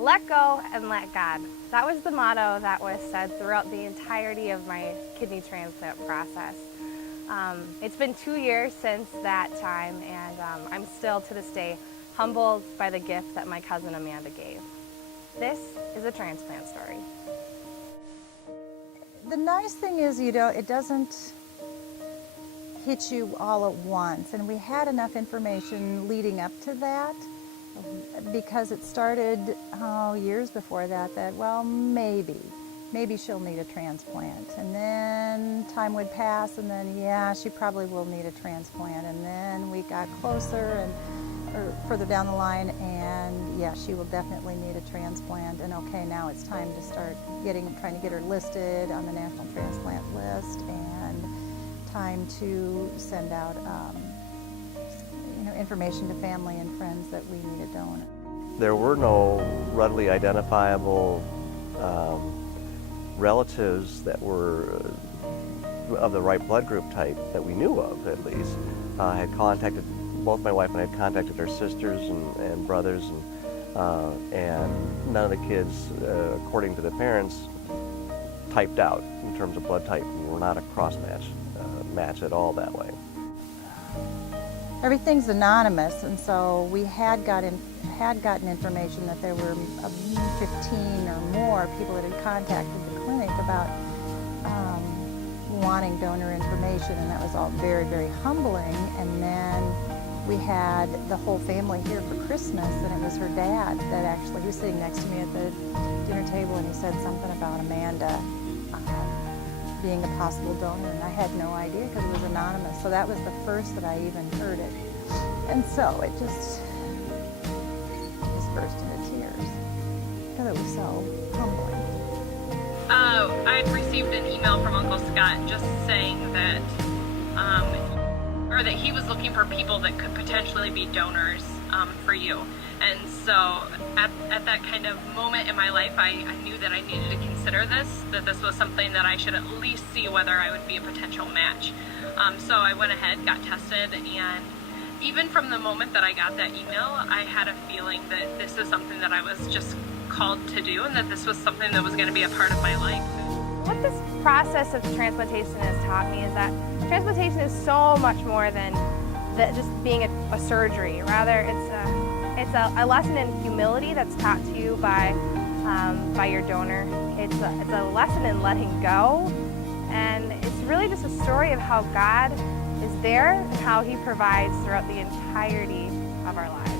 Let go and let God. That was the motto that was said throughout the entirety of my kidney transplant process. It's been 2 years since that time, and I'm still to this day humbled by the gift that my cousin Amanda gave. This is a transplant story. The nice thing is, it doesn't hit you all at once, and we had enough information leading up to that, because it started years before that, well, maybe she'll need a transplant, and then time would pass, and then yeah, she probably will need a transplant, and then we got closer or further down the line, and yeah, she will definitely need a transplant, and okay, now it's time to start trying to get her listed on the National Transplant List, and time to send out information to family and friends that we need a donor. There were no readily identifiable relatives that were of the right blood group type that we knew of, at least. Both my wife and I had contacted our sisters and brothers, and none of the kids, according to the parents, typed out in terms of blood type. We were not a cross match at all that way. Everything's anonymous, and so we had gotten information that there were 15 or more people that had contacted the clinic about wanting donor information, and that was all very, very humbling. And then we had the whole family here for Christmas, and it was her dad that actually, he was sitting next to me at the dinner table, and he said something about Amanda being a possible donor, and I had no idea because it was anonymous. So that was the first that I even heard it. And so it just burst into tears because it was so humbling. I had received an email from Uncle Scott just saying that, or that he was looking for people that could potentially be donors for you. And so at that kind of moment in my life, I knew that I needed to consider that this was something that I should at least see whether I would be a potential match. So I went ahead, got tested, and even from the moment that I got that email, I had a feeling that this is something that I was just called to do, and that this was something that was going to be a part of my life. What this process of transplantation has taught me is that transplantation is so much more than just being a surgery. Rather, it's a lesson in humility that's taught to you by your donor. It's a lesson in letting go, and it's really just a story of how God is there and how He provides throughout the entirety of our lives.